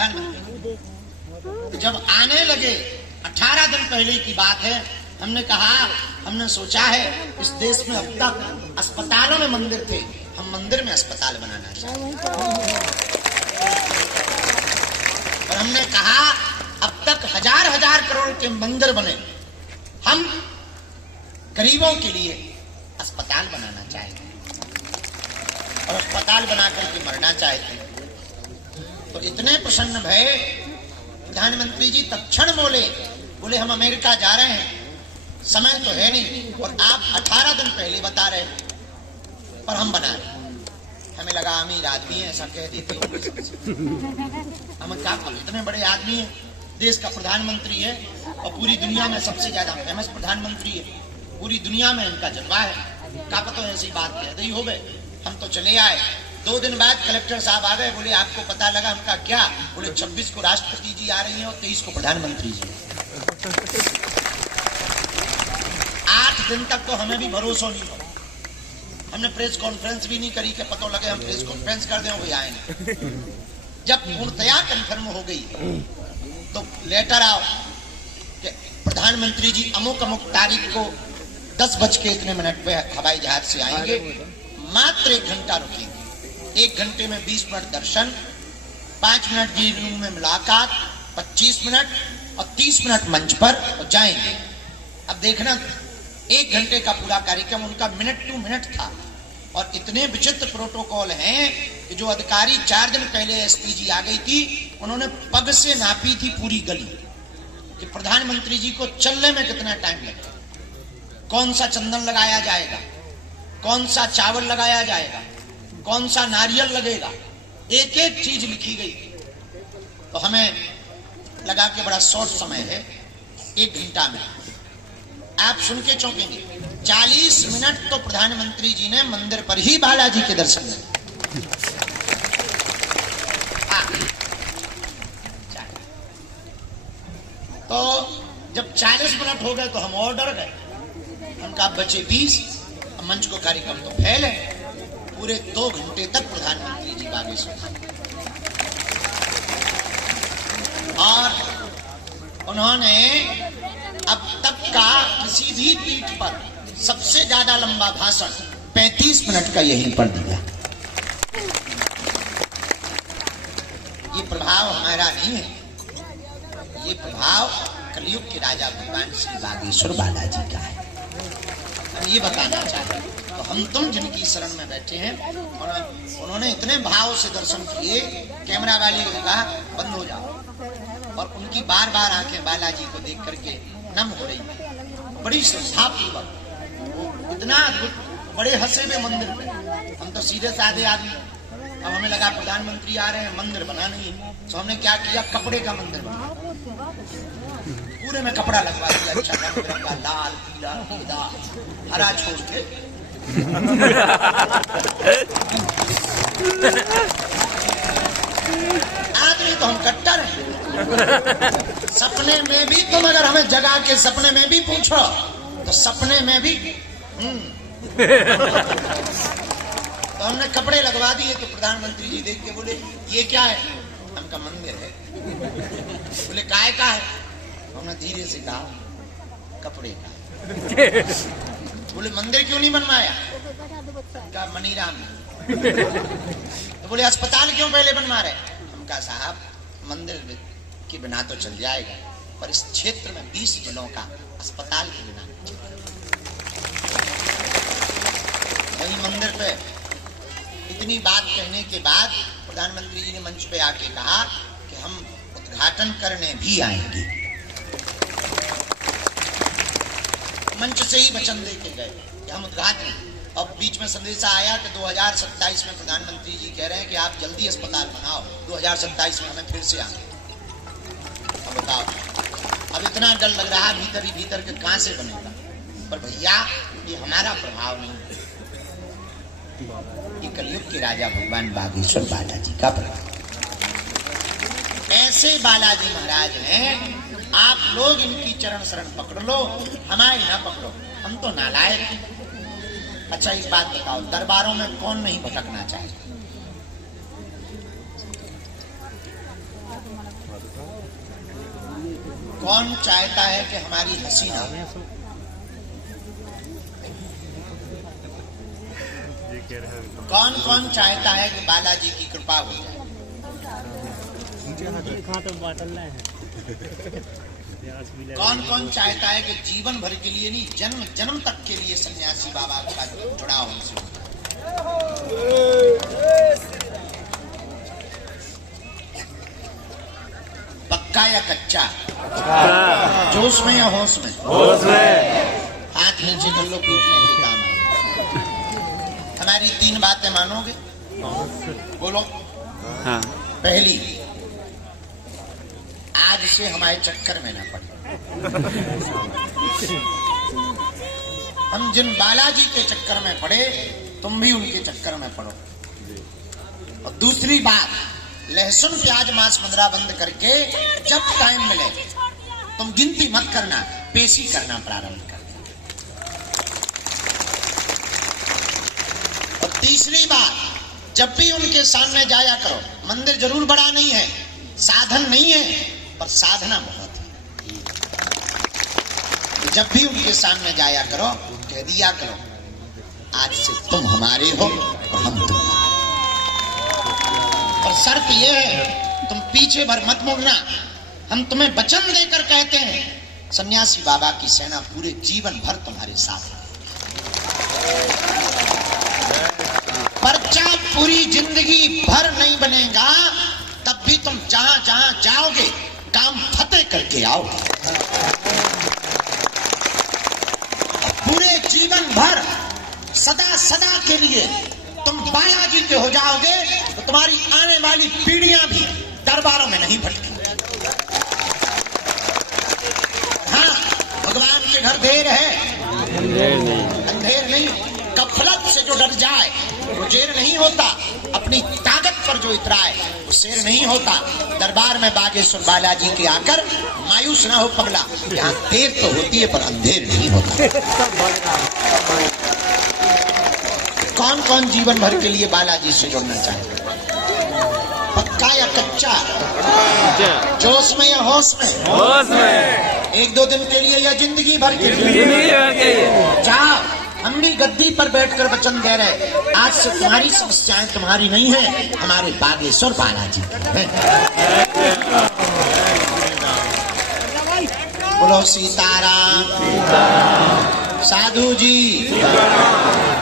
प्रधानमंत्री जब आने लगे 18 दिन पहले की बात है, हमने कहा, हमने सोचा है इस देश में अब तक अस्पतालों में मंदिर थे, हम मंदिर में अस्पताल बनाना चाहते हैं। और हमने कहा अब तक हजार करोड़ के मंदिर बने, हम गरीबों के लिए अस्पताल बनाना चाहते हैं और अस्पताल बना करके मरना चाहते हैं। तो इतने प्रसन्न भय प्रधानमंत्री जी तत्क्षण बोले हम अमेरिका जा रहे हैं, समय तो है नहीं और आप 18 दिन पहले बता रहे हैं, पर हम बना रहे। हमें लगा अमीर आदमी है, ऐसा कह देते हम क्या, इतने बड़े आदमी है, देश का प्रधानमंत्री है और पूरी दुनिया में सबसे ज्यादा फेमस प्रधानमंत्री है, पूरी दुनिया में इनका जलवा है, क्या पता ऐसी बात कह दी हो गए। हम तो चले आए, 2 दिन बाद कलेक्टर साहब आ गए, बोले आपको पता लगा? हमका क्या? बोले 26 को राष्ट्रपति जी आ रही हैं और 23 को प्रधानमंत्री जी। 8 दिन तक तो हमें भी भरोसा नहीं हो, हमने प्रेस कॉन्फ्रेंस भी नहीं करी कि पता लगे हम प्रेस कॉन्फ्रेंस कर दें, वो आए नहीं। जब पूर्णतया कन्फर्म हो गई तो लेटर आओ कि प्रधानमंत्री जी अमुक तारीख को 10:01 पे हवाई जहाज से आएंगे, मात्र 1 घंटा रुकेंगे, 1 घंटे में 20 मिनट दर्शन, 5 मिनट जी रूम में मुलाकात, 25 मिनट और 30 मिनट मंच पर और जाएंगे। अब देखना 1 घंटे का पूरा कार्यक्रम उनका मिनट टू मिनट था और इतने विचित्र प्रोटोकॉल हैं कि जो अधिकारी 4 दिन पहले एसपी जी आ गई थी, उन्होंने पग से नापी थी पूरी गली कि प्रधानमंत्री जी को चलने में कितना टाइम लगेगा, कौन सा चंदन लगाया जाएगा, कौन सा चावल लगाया जाएगा, कौन सा नारियल लगेगा, एक एक चीज लिखी गई। तो हमें लगा कि बड़ा शॉर्ट समय है, 1 घंटा में आप सुन के चौंकेंगे, 40 मिनट तो प्रधानमंत्री जी ने मंदिर पर ही बालाजी के दर्शन किए। तो जब 40 मिनट हो गए तो हम और डर गए, उनका बचे 20, मंच को कार्यक्रम तो फैले, पूरे 2 घंटे तक प्रधानमंत्री जी बागेश्वर और उन्होंने अब तक का किसी भी पीठ पर सबसे ज्यादा लंबा भाषण 35 मिनट का यहीं पर दिया। ये प्रभाव हमारा नहीं है, ये प्रभाव कलयुग के राजा भगवान श्री बागेश्वर बालाजी का है। हम ये बताना चाहते हैं, तो हम तुम जिनकी शरण में बैठे हैं, और उन्होंने इतने भाव से दर्शन किए, कैमरा वाले को कहा बंद हो जाओ, और उनकी बार बार आंखें बालाजी को देख करके नम हो रही, बड़ी श्रद्धा पूर्वक, इतना अद्भुत, बड़े हंसे हुए मंदिर पे। हम तो सीधे साधे आदमी, अब हमें लगा प्रधानमंत्री आ रहे हैं, मंदिर बना नहीं, तो हमने क्या किया, कपड़े का मंदिर बना, पूरे में कपड़ा लगवा दिया, अच्छा रंग बिरंगा, लाल पीला नीला हरा छोड़ के। आदमी तो हम कट्टर हैं, सपने में भी तुम अगर हमें जगा के सपने में भी पूछो तो सपने में भी तो हमने कपड़े लगवा दिए। तो प्रधानमंत्री जी देख के बोले ये क्या है? हमका मंदिर है। बोले काय का है? हमने धीरे से कहा कपड़े का। बोले मंदिर क्यों नहीं बनवाया? का मनीराम ने। तो बोले अस्पताल क्यों पहले बनवा रहे? हम कहा साहब मंदिर के बिना तो चल जाएगा, पर इस क्षेत्र में 20 जिलों का अस्पताल के बिना वही मंदिर पे। इतनी बात कहने के बाद प्रधानमंत्री जी ने मंच पे आके कहा कि हम उद्घाटन करने भी आएंगे। मंच से ही वचन दे के गए कि हम उद्घाटन। और बीच में संदेशा आया कि 2027 में प्रधानमंत्री जी कह रहे हैं कि आप जल्दी अस्पताल बनाओ, 2027 में हमें फिर से आएंगे। अब बताओ, अब इतना डर लग रहा भीतर ही भीतर के कहां से बनेगा। पर भैया ये हमारा प्रभाव नहीं, ये कलयुग के राजा भगवान बागेश्वर बालाजी का प्रभाव। ऐसे बालाजी महाराज हैं, आप लोग इनकी चरण शरण पकड़ लो, हमारी ना पकड़ो, हम तो नालायक हैं। अच्छा एक बात बताओ, दरबारों में कौन नहीं भटकना चाहिए? कौन चाहता है कि हमारी हंसी ना हो? कौन कौन चाहता है कि बालाजी की कृपा हो जाए? कौन कौन चाहता है कि जीवन भर के लिए नहीं, जन्म जन्म तक के लिए सन्यासी बाबा का जुड़ाव हमसे? पक्का या कच्चा? जोश में या होश में? होश में। हाथ नीचे कर लो, पीटने के काम है। हमारी 3 बातें मानोगे? बोलो। हाँ। पहली, आज से हमारे चक्कर में ना पड़े। हम जिन बालाजी के चक्कर में पड़े, तुम भी उनके चक्कर में पड़ो। और दूसरी बात, लहसुन प्याज मांस मदिरा बंद करके जब टाइम मिले तुम गिनती मत करना, पेशी करना प्रारंभ कर। और तीसरी बात, जब भी उनके सामने जाया करो, मंदिर जरूर बड़ा नहीं है, साधन नहीं है, पर साधना बहुत है। जब भी उनके सामने जाया करो, कह दिया करो, आज से तुम हमारे हो और हम तुम्हारे। और शर्त यह है, तुम पीछे भर मत मुड़ना। हम तुम्हें वचन देकर कहते हैं, सन्यासी बाबा की सेना पूरे जीवन भर तुम्हारे साथ है। पर्चा पूरी जिंदगी भर नहीं बनेगा, तब भी तुम जहां जहां जाओगे काम फतेह करके आओगे। पूरे जीवन भर सदा सदा के लिए तुम बालाजी के हो जाओगे, तो तुम्हारी आने वाली पीढ़ियां भी दरबारों में नहीं भटकेंगी। हाँ, भगवान के घर देर है, अंधेर नहीं। गफलत से जो डर जाए वो जेर नहीं होता, अपनी ताकत पर जो इतराए वो शेर नहीं होता। दरबार में बागेश्वर बालाजी के आकर मायूस ना हो पगला, यहाँ देर तो होती है पर अंधेर नहीं होता। कौन कौन जीवन भर के लिए बालाजी से जुड़ना चाहे? पक्का या कच्चा? जोश में या होश में? होश में। 1-2 दिन के लिए या जिंदगी भर के लिए? जाओ, हम भी गद्दी पर बैठकर वचन दे रहे, आज से तुम्हारी समस्याएं तुम्हारी नहीं है, हमारे बागेश्वर बालाजी। बोलो सीताराम। साधु जी,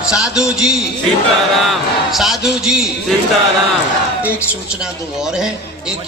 साधु जी, सीताराम। साधु जी, सीताराम। एक सूचना दो और है। एक ये